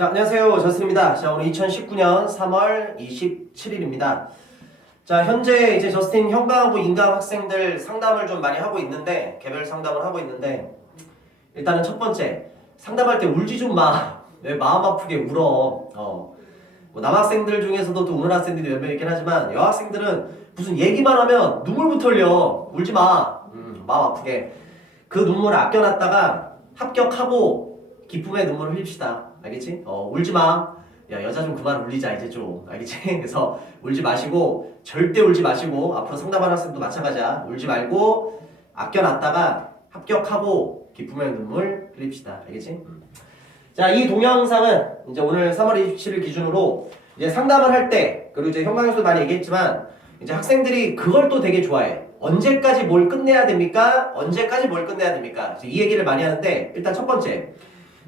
자, 안녕하세요. 저스틴입니다. 자, 오늘 2019년 3월 27일입니다. 자, 현재 이제 저스틴 형광부 인강 학생들 상담을 좀 많이 하고 있는데, 개별 상담을 하고 있는데, 일단은 첫 번째, 상담할 때 울지 좀 마. 왜 마음 아프게 울어? 뭐 남학생들 중에서도 또 우는 학생들이 몇 명 있긴 하지만, 여학생들은 무슨 얘기만 하면 눈물부터 흘려. 울지 마. 마음 아프게. 그 눈물을 아껴놨다가 합격하고 기쁨의 눈물을 흘립시다. 알겠지? 울지 마. 야, 여자 좀 그만 울리자, 이제 좀. 알겠지? 그래서 울지 마시고, 절대 울지 마시고, 앞으로 상담하는 학생도 마찬가지야. 울지 말고, 아껴놨다가 합격하고 기쁨의 눈물 흘립시다. 알겠지? 자, 이 동영상은 이제 오늘 3월 27일 기준으로 이제 상담을 할 때, 그리고 이제 형광에서도 많이 얘기했지만, 이제 학생들이 그걸 또 되게 좋아해. 언제까지 뭘 끝내야 됩니까? 언제까지 뭘 끝내야 됩니까? 이 얘기를 많이 하는데, 일단 첫 번째.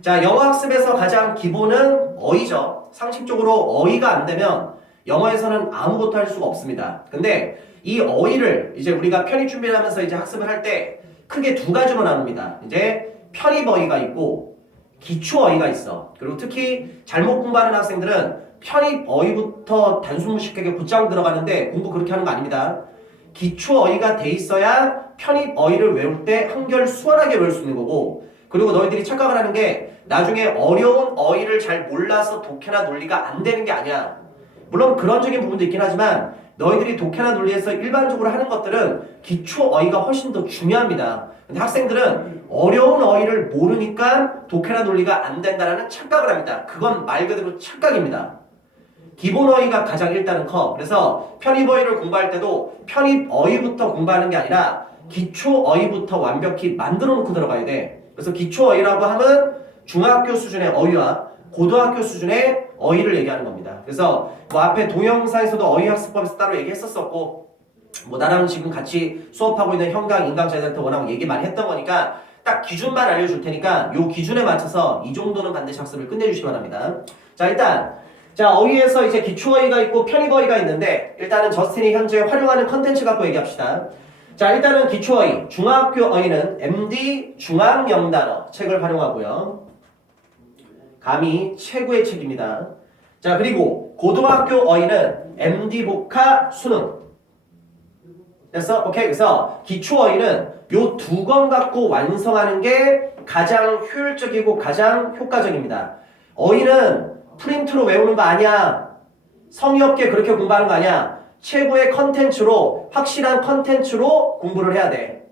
자, 영어 학습에서 가장 기본은 어휘죠. 상식적으로 어휘가 안 되면 영어에서는 아무것도 할 수가 없습니다. 근데 이 어휘를 이제 우리가 편입 준비를 하면서 이제 학습을 할 때 크게 두 가지로 나눕니다. 이제 편입 어휘가 있고 기초 어휘가 있어. 그리고 특히 잘못 공부하는 학생들은 편입 어휘부터 단순 무식하게 곧장 들어가는데 공부 그렇게 하는 거 아닙니다. 기초 어휘가 돼 있어야 편입 어휘를 외울 때 한결 수월하게 외울 수 있는 거고, 그리고 너희들이 착각을 하는 게 나중에 어려운 어휘를 잘 몰라서 독해나 논리가 안 되는 게 아니야. 물론 그런적인 부분도 있긴 하지만 너희들이 독해나 논리에서 일반적으로 하는 것들은 기초 어휘가 훨씬 더 중요합니다. 근데 학생들은 어려운 어휘를 모르니까 독해나 논리가 안 된다는 착각을 합니다. 그건 말 그대로 착각입니다. 기본 어휘가 가장 일단은 커. 그래서 편입 어휘를 공부할 때도 편입 어휘부터 공부하는 게 아니라 기초 어휘부터 완벽히 만들어 놓고 들어가야 돼. 그래서 기초 어휘라고 하면 중학교 수준의 어휘와 고등학교 수준의 어휘를 얘기하는 겁니다. 그래서 뭐 앞에 동영상에서도 어휘학습법에서 따로 얘기했었었고, 뭐 나랑 지금 같이 수업하고 있는 형광, 인강자들한테 워낙 얘기 많이 했던 거니까 딱 기준만 알려줄 테니까 요 기준에 맞춰서 이 정도는 반드시 학습을 끝내주시기 바랍니다. 자, 일단 자, 어휘에서 이제 기초 어휘가 있고 편입 어휘가 있는데, 일단은 저스틴이 현재 활용하는 컨텐츠 갖고 얘기합시다. 자, 일단은 기초 어휘, 중학교 어휘는 MD 중앙영단어 책을 활용하고요. 감히 최고의 책입니다. 자, 그리고 고등학교 어휘는 MD 복화 수능. 됐어? 오케이. 그래서 기초 어휘는 요 두 권 갖고 완성하는 게 가장 효율적이고 가장 효과적입니다. 어휘는 프린트로 외우는 거 아니야. 성의 없게 그렇게 공부하는 거 아니야. 최고의 컨텐츠로, 확실한 컨텐츠로 공부를 해야 돼.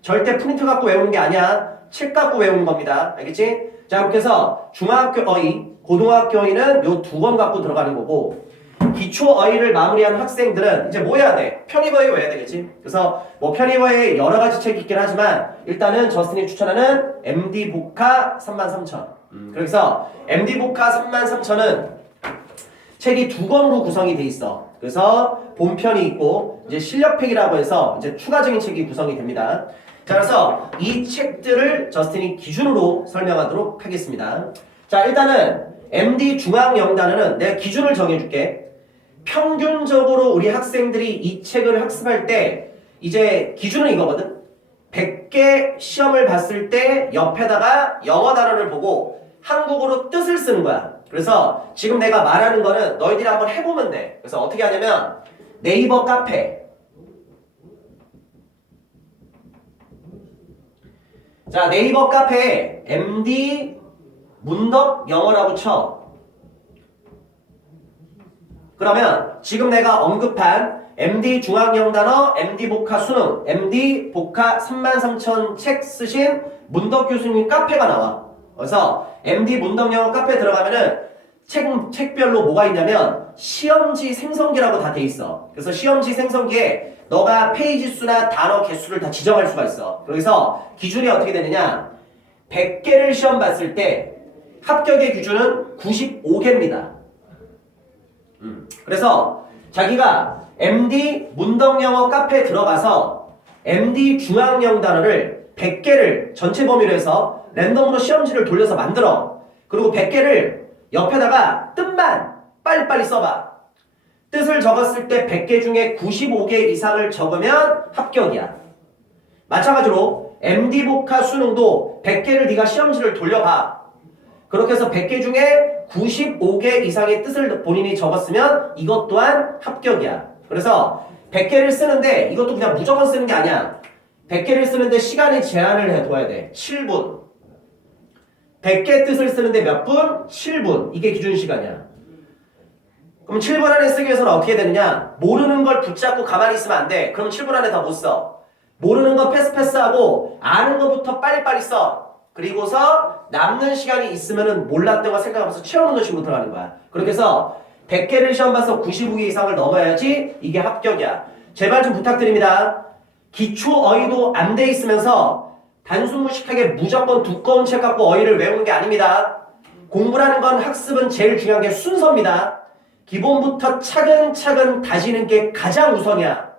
절대 프린트 갖고 외우는 게 아니야. 책 갖고 외우는 겁니다. 알겠지? 자, 그렇게 해서 중학교 어휘, 고등학교 어휘는 요 두 권 갖고 들어가는 거고, 기초 어휘를 마무리하는 학생들은 이제 뭐 해야 돼? 편입 어휘 외워야 되겠지? 그래서 뭐 편입 어휘 여러 가지 책이 있긴 하지만 일단은 저스틴이 추천하는 MD 복화 33,000. 그래서 MD 복화 33,000은 책이 두 권으로 구성이 돼 있어. 그래서 본편이 있고 이제 실력팩이라고 해서 이제 추가적인 책이 구성이 됩니다. 자, 그래서 이 책들을 저스틴이 기준으로 설명하도록 하겠습니다. 자, 일단은 MD 중앙영단어는 내가 기준을 정해줄게. 평균적으로 우리 학생들이 이 책을 학습할 때 이제 기준은 이거거든. 100개 시험을 봤을 때 옆에다가 영어 단어를 보고 한국어로 뜻을 쓰는 거야. 그래서 지금 내가 말하는 거는 너희들이 한번 해보면 돼. 그래서 어떻게 하냐면 네이버 카페. 자, 네이버 카페에 MD 문덕 영어라고 쳐. 그러면 지금 내가 언급한 MD 중앙영단어, MD 복화 수능, MD 복화 33,000 책 쓰신 문덕 교수님 카페가 나와. 그래서 MD 문덕 영어 카페에 들어가면은 책별로 뭐가 있냐면 시험지 생성기라고 다 돼 있어. 그래서 시험지 생성기에 너가 페이지 수나 단어 개수를 다 지정할 수가 있어. 그래서 기준이 어떻게 되느냐? 100개를 시험 봤을 때 합격의 기준은 95개입니다. 그래서 자기가 MD 문덕영어 카페에 들어가서 MD 중앙영단어를 100개를 전체 범위로 해서 랜덤으로 시험지를 돌려서 만들어. 그리고 100개를 옆에다가 뜻만 빨리빨리 써봐. 뜻을 적었을 때 100개 중에 95개 이상을 적으면 합격이야. 마찬가지로 MD 복화 수능도 100개를 네가 시험지를 돌려봐. 그렇게 해서 100개 중에 95개 이상의 뜻을 본인이 적었으면 이것 또한 합격이야. 그래서 100개를 쓰는데 이것도 그냥 무조건 쓰는 게 아니야. 100개를 쓰는데 시간의 제한을 해둬야 돼. 7분. 100개 뜻을 쓰는데 몇 분? 7분. 이게 기준 시간이야. 그럼 7분 안에 쓰기 위해서는 어떻게 되느냐? 모르는 걸 붙잡고 가만히 있으면 안 돼. 그럼 7분 안에 다 못 써. 모르는 거 패스하고 아는 거부터 빨리빨리 써. 그리고서 남는 시간이 있으면은 몰랐던 거 생각하면서 채워놓는 식으로 들어가는 거야. 그렇게 해서 100개를 시험 봐서 95개 이상을 넘어야지 이게 합격이야. 제발 좀 부탁드립니다. 기초 어휘도 안 돼 있으면서 단순무식하게 무조건 두꺼운 책 갖고 어휘를 외우는 게 아닙니다. 공부라는 건 학습은 제일 중요한 게 순서입니다. 기본부터 차근차근 다지는 게 가장 우선이야.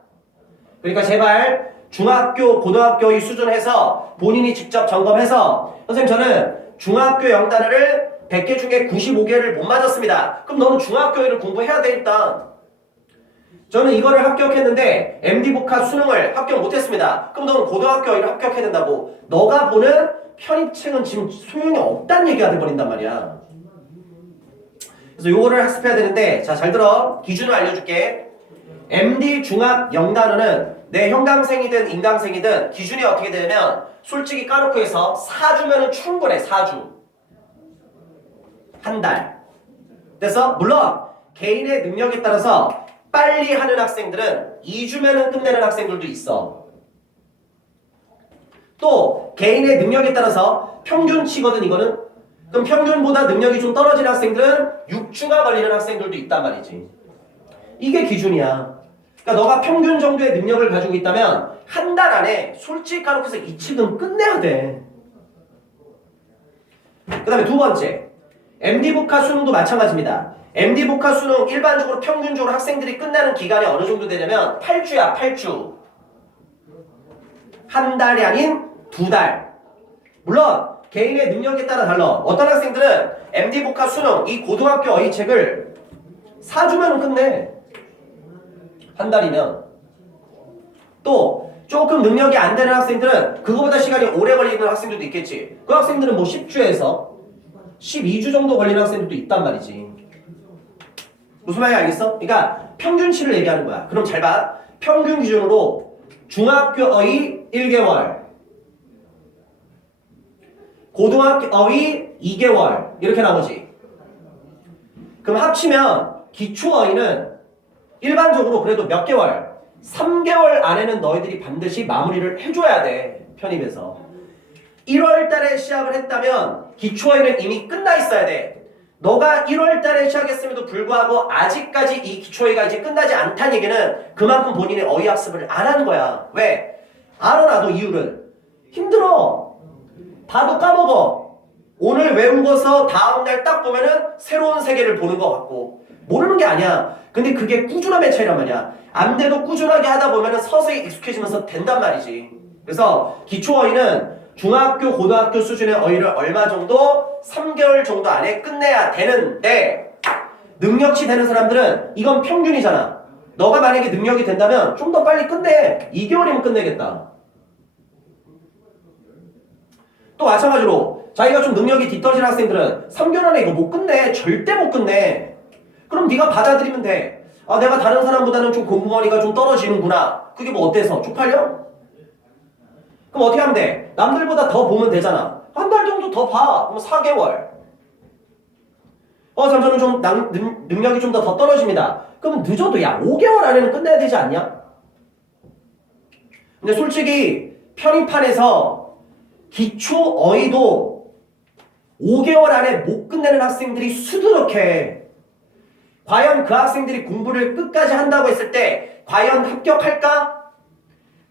그러니까 제발 중학교, 고등학교의 수준에서 본인이 직접 점검해서 선생님 저는 중학교 영단어를 100개 중에 95개를 못 맞았습니다. 그럼 너는 중학교를 공부해야 돼 일단. 저는 이거를 합격했는데 MD복합 수능을 합격 못했습니다. 그럼 너는 고등학교를 합격해야 된다고. 너가 보는 편입책은 지금 소용이 없다는 얘기가 돼버린단 말이야. 그래서 요거를 학습해야 되는데 자 잘 들어. 기준을 알려줄게. MD 중학 영단어는 내 형광생이든 인강생이든 기준이 어떻게 되냐면 솔직히 까놓고 해서 4주면은 충분해. 4주 한 달. 그래서 물론 개인의 능력에 따라서 빨리 하는 학생들은 2주면은 끝내는 학생들도 있어. 또 개인의 능력에 따라서 평균치거든 이거는. 그럼 평균보다 능력이 좀 떨어지는 학생들은 6주가 걸리는 학생들도 있단 말이지. 이게 기준이야. 그러니까 너가 평균 정도의 능력을 가지고 있다면 한 달 안에 솔직히 까놓고 해서 이 책은 끝내야 돼. 그 다음에 두 번째, MD복합 수능도 마찬가지입니다. MD복합 수능 일반적으로 평균적으로 학생들이 끝내는 기간이 어느 정도 되냐면 8주야. 8주. 한 달이 아닌 2달. 물론 개인의 능력에 따라 달라. 어떤 학생들은 MD복합 수능 이 고등학교 어휘책을 4주면 끝내. 한 달이면. 또 조금 능력이 안 되는 학생들은 그거보다 시간이 오래 걸리는 학생들도 있겠지. 그 학생들은 뭐 10주에서 12주 정도 걸리는 학생들도 있단 말이지. 무슨 말인지 알겠어? 그러니까 평균치를 얘기하는 거야. 그럼 잘 봐. 평균 기준으로 중학교 어휘 1개월, 고등학교 어휘 2개월 이렇게 나오지. 그럼 합치면 기초 어휘는 일반적으로 그래도 몇 개월? 3개월 안에는 너희들이 반드시 마무리를 해줘야 돼. 편입에서. 1월 달에 시작을 했다면 기초 어휘는 이미 끝나 있어야 돼. 너가 1월 달에 시작했음에도 불구하고 아직까지 이 기초 어휘가 이제 끝나지 않다는 얘기는 그만큼 본인의 어휘 학습을 안 하는 거야. 왜? 알아 나도 이유를. 힘들어. 봐도 까먹어. 오늘 외우고서 다음날 딱 보면은 새로운 세계를 보는 것 같고 모르는 게 아니야. 근데 그게 꾸준함의 차이란 말이야. 안 돼도 꾸준하게 하다 보면은 서서히 익숙해지면서 된단 말이지. 그래서 기초 어휘는 중학교, 고등학교 수준의 어휘를 얼마 정도? 3개월 정도 안에 끝내야 되는데 능력치 되는 사람들은 이건 평균이잖아. 너가 만약에 능력이 된다면 좀 더 빨리 끝내. 2개월이면 끝내겠다. 또 마찬가지로 자기가 좀 능력이 뒤떨어진 학생들은 3개월 안에 이거 못 끝내. 절대 못 끝내. 그럼 네가 받아들이면 돼. 아, 내가 다른 사람보다는 좀 공부머리가 좀 떨어지는구나. 그게 뭐 어때서? 쪽팔려? 그럼 어떻게 하면 돼? 남들보다 더 보면 되잖아. 한 달 정도 더 봐. 그럼 4개월. 저는 좀 능력이 좀 더 떨어집니다. 그럼 늦어도 야 5개월 안에는 끝내야 되지 않냐? 근데 솔직히 편입판에서 기초 어휘도 5개월 안에 못 끝내는 학생들이 수두룩해. 과연 그 학생들이 공부를 끝까지 한다고 했을 때 과연 합격할까?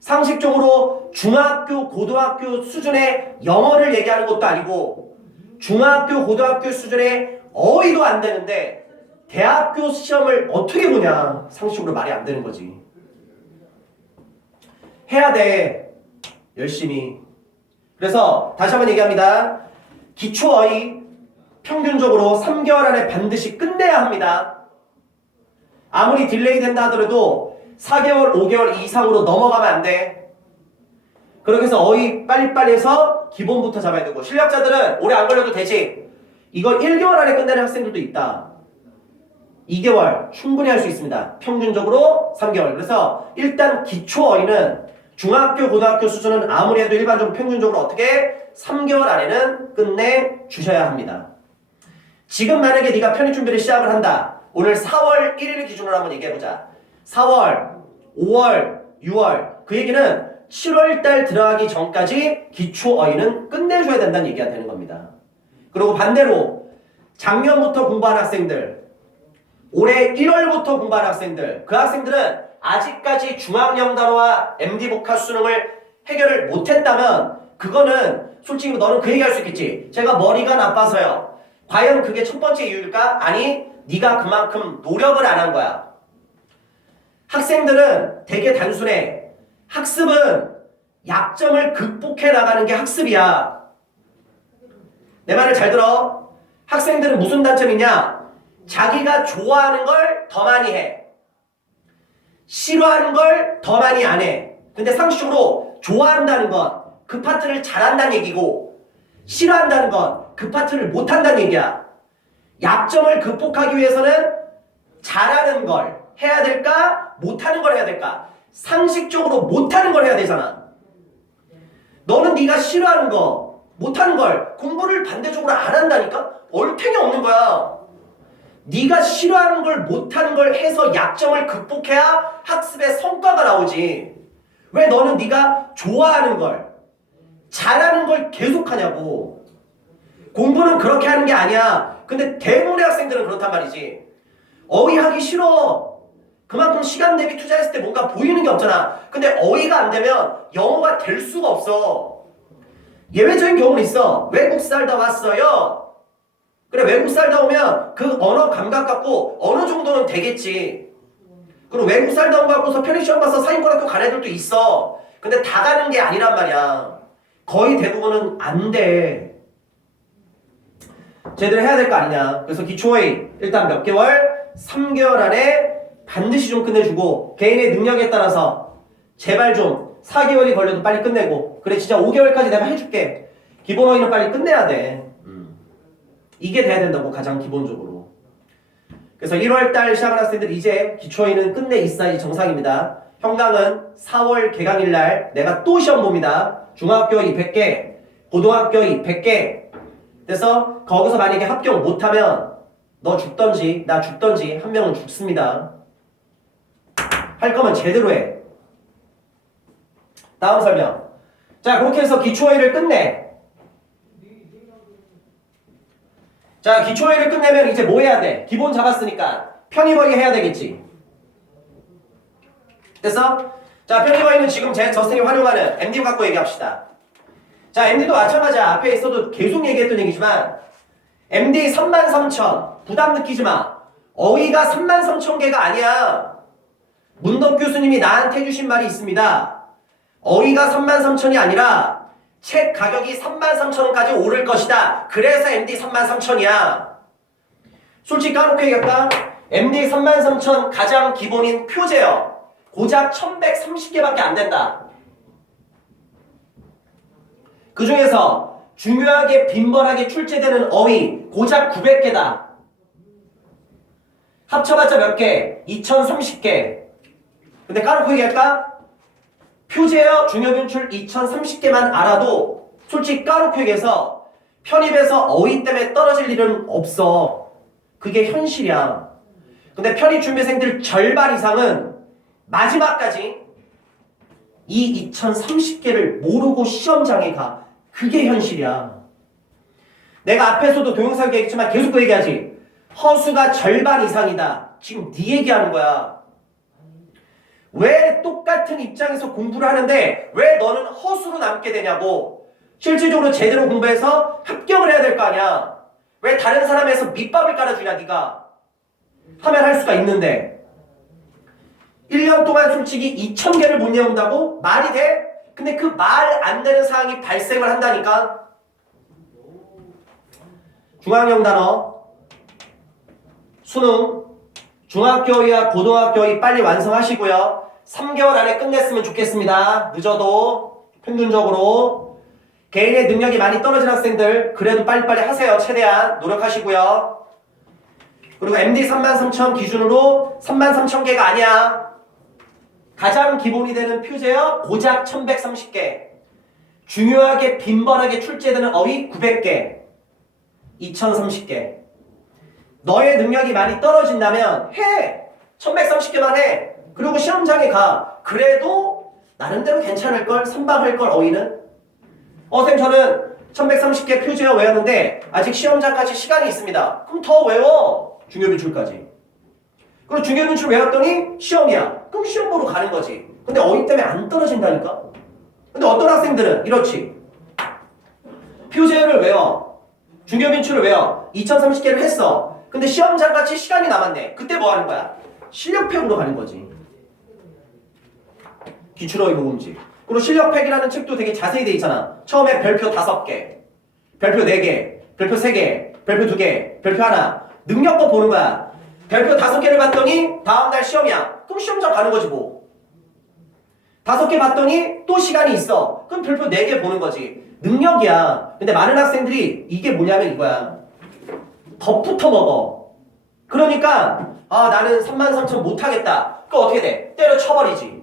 상식적으로 중학교, 고등학교 수준의 영어를 얘기하는 것도 아니고 중학교, 고등학교 수준의 어휘도 안 되는데 대학교 시험을 어떻게 보냐. 상식적으로 말이 안 되는 거지. 해야 돼. 열심히. 그래서 다시 한번 얘기합니다. 기초 어휘 평균적으로 3개월 안에 반드시 끝내야 합니다. 아무리 딜레이 된다 하더라도 4개월, 5개월 이상으로 넘어가면 안 돼. 그렇게 해서 어휘 빨리빨리 해서 기본부터 잡아야 되고 실력자들은 오래 안 걸려도 되지. 이거 1개월 안에 끝내는 학생들도 있다. 2개월 충분히 할 수 있습니다. 평균적으로 3개월. 그래서 일단 기초어휘는 중학교, 고등학교 수준은 아무리 해도 일반적으로 평균적으로 어떻게 3개월 안에는 끝내 주셔야 합니다. 지금 만약에 네가 편입 준비를 시작을 한다. 오늘 4월 1일 기준으로 한번 얘기해보자. 4월, 5월, 6월. 그 얘기는 7월달 들어가기 전까지 기초어휘는 끝내줘야 된다는 얘기가 되는 겁니다. 그리고 반대로 작년부터 공부한 학생들, 올해 1월부터 공부한 학생들, 그 학생들은 아직까지 중앙영 단어와 MD 복합 수능을 해결을 못했다면 그거는 솔직히 너는 그 얘기할 수 있겠지. 제가 머리가 나빠서요. 과연 그게 첫 번째 이유일까? 아니, 네가 그만큼 노력을 안 한 거야. 학생들은 되게 단순해. 학습은 약점을 극복해 나가는 게 학습이야. 내 말을 잘 들어. 학생들은 무슨 단점이냐? 자기가 좋아하는 걸 더 많이 해. 싫어하는 걸 더 많이 안 해. 근데 상식적으로 좋아한다는 건 그 파트를 잘한다는 얘기고 싫어한다는 건 그 파트를 못한다는 얘기야. 약점을 극복하기 위해서는 잘하는 걸 해야 될까? 못하는 걸 해야 될까? 상식적으로 못하는 걸 해야 되잖아. 너는 네가 싫어하는 거, 못하는 걸 공부를 반대적으로 안 한다니까? 얼탱이 없는 거야. 네가 싫어하는 걸 못하는 걸 해서 약점을 극복해야 학습의 성과가 나오지. 왜 너는 네가 좋아하는 걸, 잘하는 걸 계속하냐고. 공부는 그렇게 하는 게 아니야. 근데 대부분의 학생들은 그렇단 말이지. 어휘하기 싫어. 그만큼 시간 대비 투자했을 때 뭔가 보이는 게 없잖아. 근데 어휘가 안 되면 영어가 될 수가 없어. 예외적인 경우는 있어. 외국 살다 왔어요. 그래, 외국 살다 오면 그 언어 감각 갖고 어느 정도는 되겠지. 그리고 외국 살다 온 거 갖고서 편입시험 봐서 사인고등학교 간 애들도 있어. 근데 다 가는 게 아니란 말이야. 거의 대부분은 안 돼. 제대로 해야 될 거 아니냐. 그래서 기초회의 일단 몇 개월? 3개월 안에 반드시 좀 끝내주고 개인의 능력에 따라서 제발 좀 4개월이 걸려도 빨리 끝내고 그래 진짜 5개월까지 내가 해줄게. 기본어휘는 빨리 끝내야 돼. 이게 돼야 된다고 가장 기본적으로. 그래서 1월달 시작한 학생들 이제 기초회의는 끝내 있어야지 정상입니다. 형강은 4월 개강일날 내가 또 시험 봅니다. 중학교의 100개, 고등학교의 100개. 그래서 거기서 만약에 합격 못하면 너 죽던지 나 죽던지 한 명은 죽습니다. 할 거면 제대로 해. 다음 설명. 자, 그렇게 해서 기초회의를 끝내. 자, 기초회의를 끝내면 이제 뭐 해야 돼? 기본 잡았으니까 편입어휘 해야 되겠지. 됐어? 자, 편입어휘는 지금 저 선생님이 활용하는 MD 갖고 얘기합시다. 자, MD도 마찬가지야. 앞에 있어도 계속 얘기했던 얘기지만 MD 33,000 부담 느끼지 마. 어휘가 33,000개가 아니야. 문덕 교수님이 나한테 해주신 말이 있습니다. 어휘가 33,000이 아니라 책 가격이 33,000원까지 오를 것이다. 그래서 MD 33,000이야. 솔직히 까놓고 얘기할까? MD 33,000 가장 기본인 표제어. 고작 1130개밖에 안 된다. 그 중에서 중요하게 빈번하게 출제되는 어휘 고작 900개다. 합쳐봤자 몇 개? 2030개. 근데 까놓고 얘기할까? 표제어 중요변출 2030개만 알아도 솔직히 까놓고 얘기해서 편입에서 어휘 때문에 떨어질 일은 없어. 그게 현실이야. 근데 편입 준비생들 절반 이상은 마지막까지 이 2030개를 모르고 시험장에 가. 그게 현실이야. 내가 앞에서도 동영상 얘기했지만 계속 그 얘기하지. 허수가 절반 이상이다. 지금 네 얘기하는 거야. 왜 똑같은 입장에서 공부를 하는데 왜 너는 허수로 남게 되냐고. 실질적으로 제대로 공부해서 합격을 해야 될 거 아니야. 왜 다른 사람에서 밑밥을 깔아주냐 네가. 하면 할 수가 있는데 1년 동안 솔직히 2000개를 못 외운다고? 말이 돼? 근데 그 말 안 되는 상황이 발생을 한다니까. 중앙영 단어 수능 중학교와 고등학교의 빨리 완성하시고요. 3개월 안에 끝냈으면 좋겠습니다. 늦어도 평균적으로 개인의 능력이 많이 떨어진 학생들 그래도 빨리빨리 하세요. 최대한 노력하시고요. 그리고 MD 33,000 기준으로 33,000개가 아니야. 가장 기본이 되는 표제어 고작 1130개, 중요하게 빈번하게 출제되는 어휘 900개, 2030개. 너의 능력이 많이 떨어진다면 해! 1130개만 해! 그리고 시험장에 가. 그래도 나름대로 괜찮을걸? 선방할걸 어휘는? 선생님 저는 1130개 표제어 외웠는데 아직 시험장까지 시간이 있습니다. 그럼 더 외워! 중요빈출까지. 그리고 중요빈출 외웠더니 시험이야. 그럼 시험 보러 가는 거지. 근데 어휘 때문에 안 떨어진다니까? 근데 어떤 학생들은 이렇지. 표제어를 외워. 중요빈출을 외워. 2030개를 했어. 근데 시험장같이 시간이 남았네. 그때 뭐 하는 거야? 실력팩으로 가는 거지. 기출어휘 모음집. 그리고 실력팩이라는 책도 되게 자세히 돼 있잖아. 처음에 별표 5개, 별표 4개, 별표 3개, 별표 2개, 별표 하나. 능력껏 보는 거야. 별표 5개를 봤더니 다음날 시험이야. 그럼 시험장 가는 거지 뭐. 5개 봤더니 또 시간이 있어. 그럼 별표 4개 보는 거지. 능력이야. 근데 많은 학생들이 이게 뭐냐면 이거야. 덧붙어 먹어. 그러니까 나는 33,000 못하겠다. 그럼 어떻게 돼? 때려쳐버리지.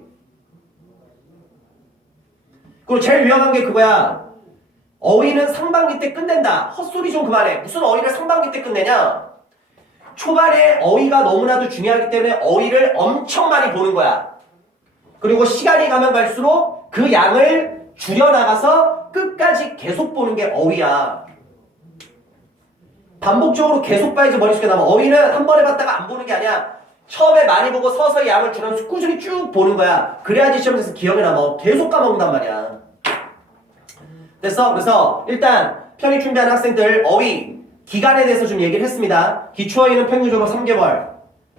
그리고 제일 위험한 게 그거야. 어휘는 상반기 때 끝낸다. 헛소리 좀 그만해. 무슨 어휘를 상반기 때 끝내냐? 초반에 어휘가 너무나도 중요하기 때문에 어휘를 엄청 많이 보는 거야. 그리고 시간이 가면 갈수록 그 양을 줄여나가서 끝까지 계속 보는 게 어휘야. 반복적으로 계속 봐야지 머릿속에 남아. 어휘는 한 번에 봤다가 안 보는 게 아니야. 처음에 많이 보고 서서히 양을 줄여서 꾸준히 쭉 보는 거야. 그래야지 시험에서 기억에 남아. 계속 까먹는단 말이야. 됐어? 그래서 일단 편입 준비하는 학생들 어휘 기간에 대해서 좀 얘기를 했습니다. 기초어휘는 평균적으로 3개월,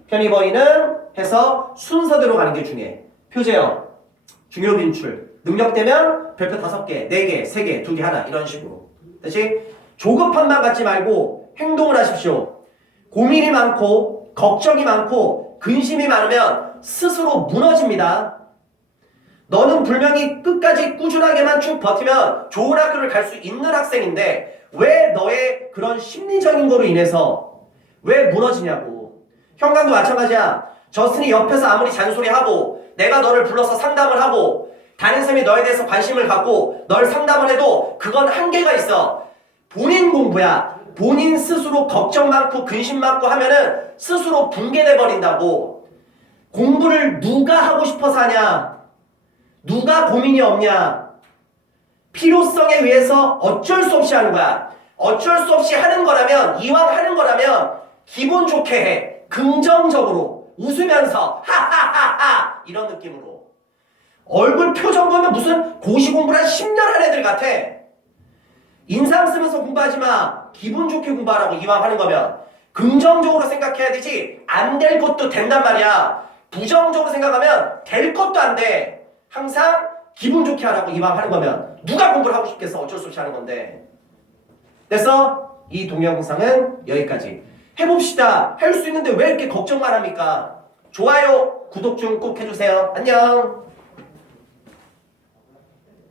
편입어휘는 해서 순서대로 가는 게 중요해. 표제어, 중요빈출, 능력되면 별표 5개, 4개, 3개, 2개, 하나 이런 식으로. 그렇지? 조급함만 갖지 말고 행동을 하십시오. 고민이 많고 걱정이 많고 근심이 많으면 스스로 무너집니다. 너는 분명히 끝까지 꾸준하게만 쭉 버티면 좋은 학교를 갈 수 있는 학생인데 왜 너의 그런 심리적인 거로 인해서 왜 무너지냐고. 형광도 마찬가지야. 저스틴이 옆에서 아무리 잔소리하고 내가 너를 불러서 상담을 하고 담임쌤이 너에 대해서 관심을 갖고 널 상담을 해도 그건 한계가 있어. 본인 공부야. 본인 스스로 걱정 많고 근심 많고 하면은 스스로 붕괴돼 버린다고. 공부를 누가 하고 싶어서 하냐? 누가 고민이 없냐? 필요성에 의해서 어쩔 수 없이 하는 거야. 어쩔 수 없이 하는 거라면, 이왕 하는 거라면 기분 좋게 해. 긍정적으로 웃으면서 하하하하 이런 느낌으로. 얼굴 표정 보면 무슨 고시 공부를 한 10년 한 애들 같아. 인상 쓰면서 공부하지 마. 기분 좋게 공부하라고 이왕 하는 거면. 긍정적으로 생각해야 되지. 안 될 것도 된단 말이야. 부정적으로 생각하면 될 것도 안 돼. 항상 기분 좋게 하라고 이왕 하는 거면. 누가 공부를 하고 싶겠어. 어쩔 수 없이 하는 건데. 그래서 이 동영상은 여기까지. 해봅시다. 할 수 있는데 왜 이렇게 걱정만 합니까? 좋아요, 구독 좀 꼭 해주세요. 안녕.